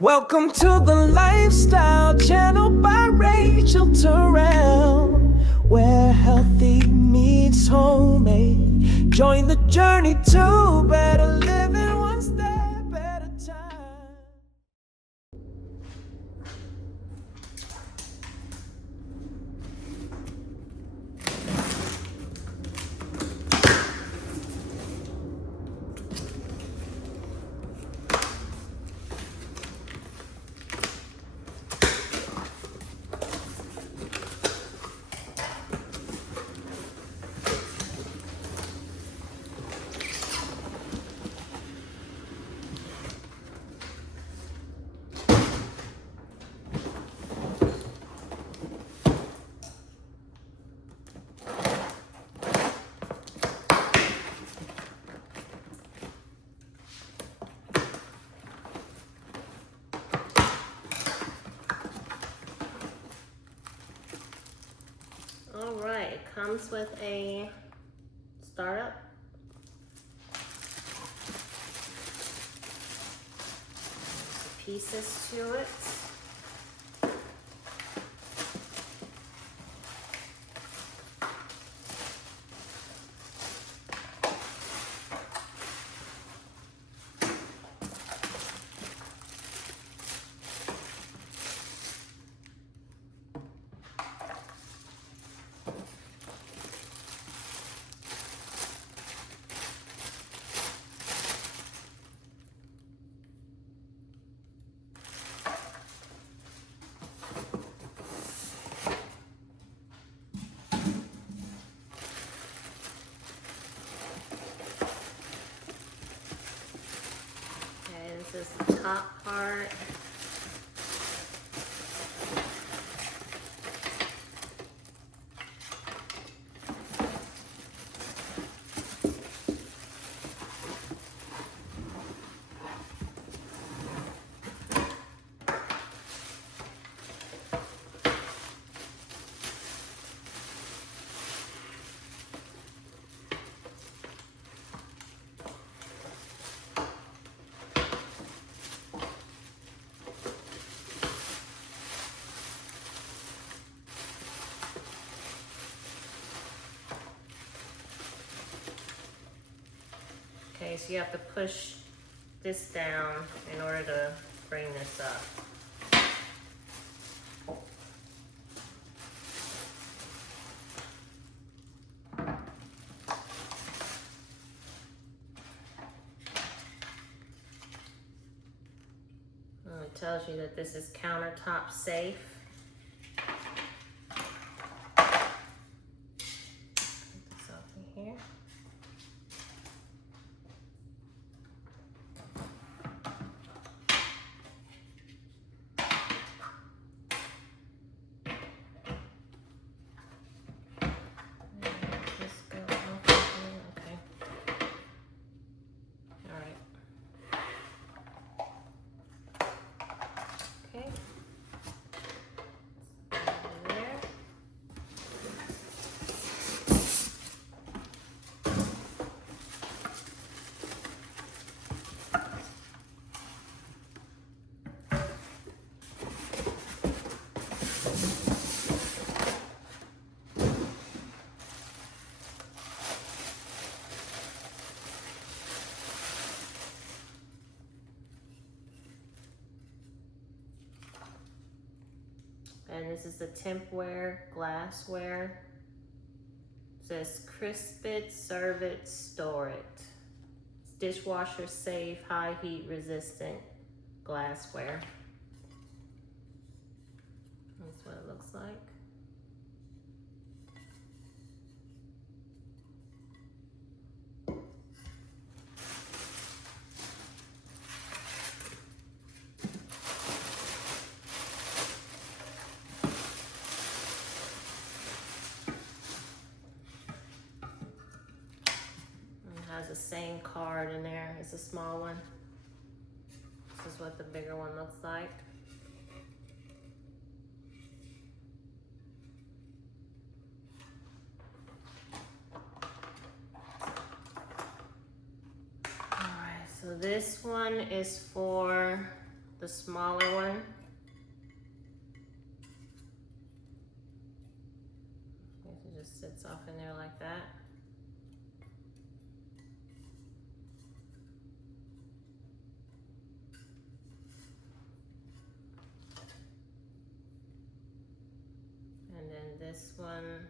Welcome to the Lifestyle Channel by Rachel Terrell, where healthy meets homemade. Join the journey to better living, one step at a time. All right, it comes with a startup. Pieces to it. This is the top part. Okay, so you have to push this down in order to bring this up. It tells you that this is countertop safe. Put this up in here. And this is the Tempware glassware. It says crisp it, serve it, store it. It's dishwasher safe, high heat resistant glassware. That's what it looks like. Has the same card in there as the small one. This is what the bigger one looks like. Alright, so this one is for the smaller one. It just sits off in there like that. And then this one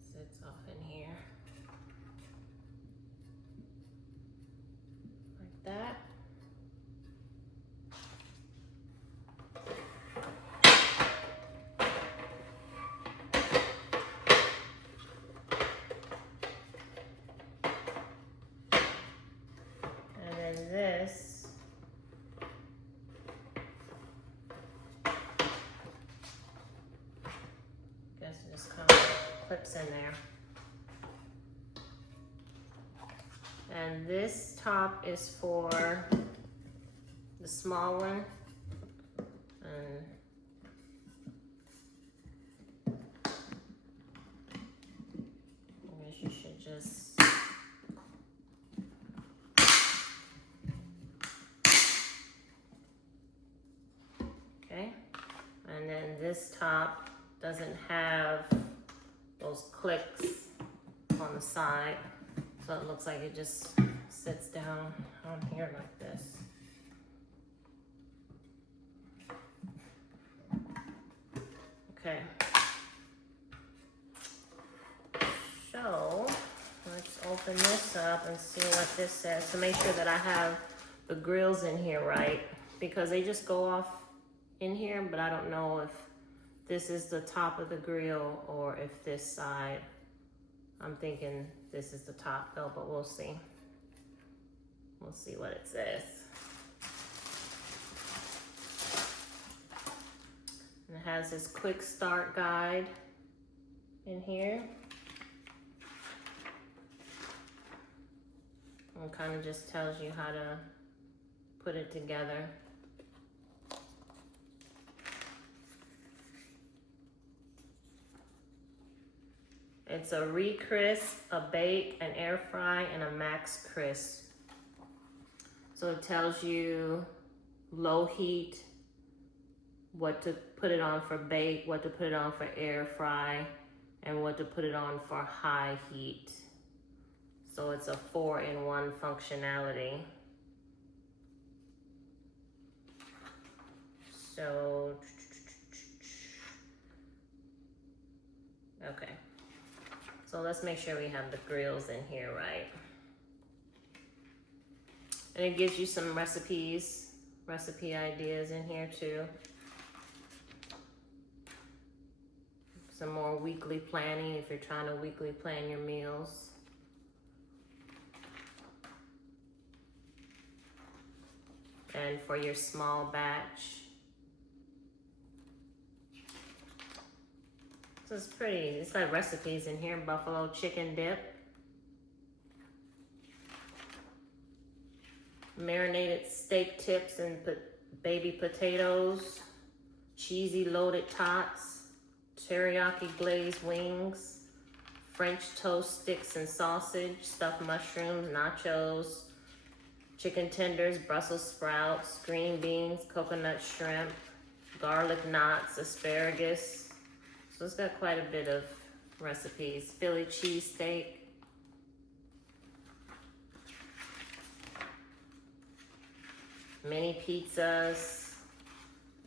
sits off in here like that. And then this guess it just kind of clips in there. And this top is for the small one. And I guess you should just okay. And then this top doesn't have those clicks on the side. So it looks like it just sits down on here like this. Okay. So let's open this up and see what this says to make sure that I have the grills in here right, because they just go off in here, but I don't know if this is the top of the grill or if this side. I'm thinking this is the top though, but we'll see. We'll see what it says. And it has this quick start guide in here. And it kind of just tells you how to put it together. It's a Recrisp, a bake, an air fry, and a max crisp. So it tells you low heat, what to put it on for bake, what to put it on for air fry, and what to put it on for high heat. So it's a 4-in-1 functionality. So, okay. So let's make sure we have the grills in here right. And it gives you some recipe ideas in here too. Some more weekly planning if you're trying to weekly plan your meals. And for your small batch. So it's pretty, it's got recipes in here. Buffalo chicken dip. Marinated steak tips and baby potatoes. Cheesy loaded tots. Teriyaki glazed wings. French toast sticks and sausage. Stuffed mushrooms, nachos. Chicken tenders, Brussels sprouts. Green beans, coconut shrimp. Garlic knots, asparagus. So it's got quite a bit of recipes. Philly cheesesteak. Mini pizzas.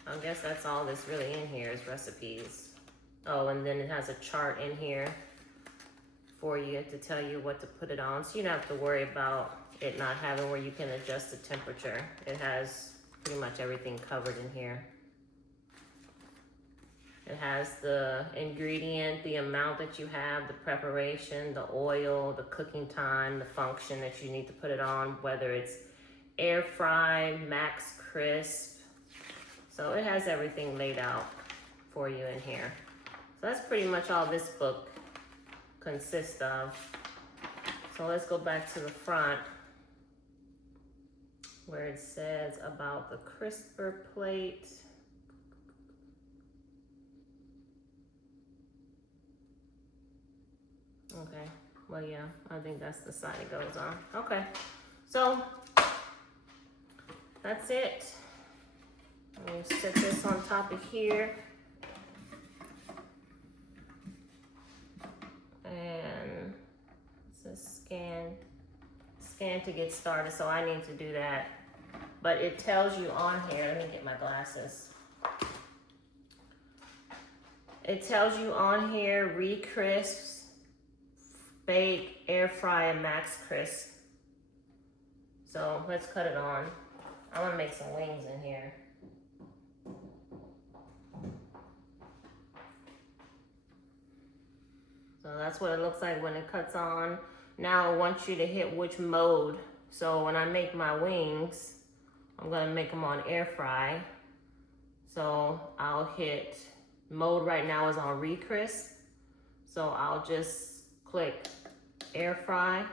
I guess that's all that's really in here is recipes. Oh, and then it has a chart in here for you to tell you what to put it on. So you don't have to worry about it not having where you can adjust the temperature. It has pretty much everything covered in here. It has the ingredient, the amount that you have, the preparation, the oil, the cooking time, the function that you need to put it on, whether it's air fry, max crisp. So it has everything laid out for you in here. So that's pretty much all this book consists of. So let's go back to the front where it says about the crisper plate. Okay, Well, yeah, I think that's the side it goes on. Okay, so that's it. I'm gonna set this on top of here. And it says scan to get started, so I need to do that. But it tells you on here, let me get my glasses. It tells you on here, re-crisp, bake, air fry, and max crisp. So let's cut it on. I wanna make some wings in here. So that's what it looks like when it cuts on. Now I want you to hit which mode. So when I make my wings, I'm gonna make them on air fry. So I'll hit mode right now is on re-crisp. So I'll just click air fry.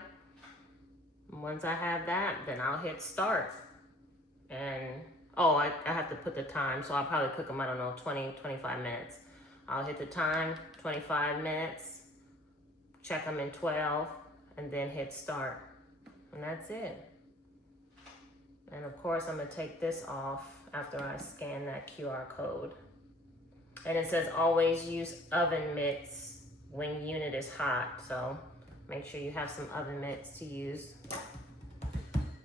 And once I have that, then I'll hit start. And oh, I have to put the time. So I'll probably cook them, I don't know, 20, 25 minutes. I'll hit the time, 25 minutes. Check them in 12 and then hit start. And that's it. And of course, I'm gonna take this off after I scan that QR code. And it says always use oven mitts when unit is hot. So make sure you have some oven mitts to use.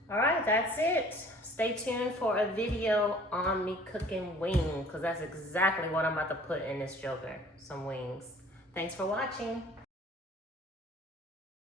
All right, that's it. Stay tuned for a video on me cooking wings, because that's exactly what I'm about to put in this joker, some wings. Thanks for watching.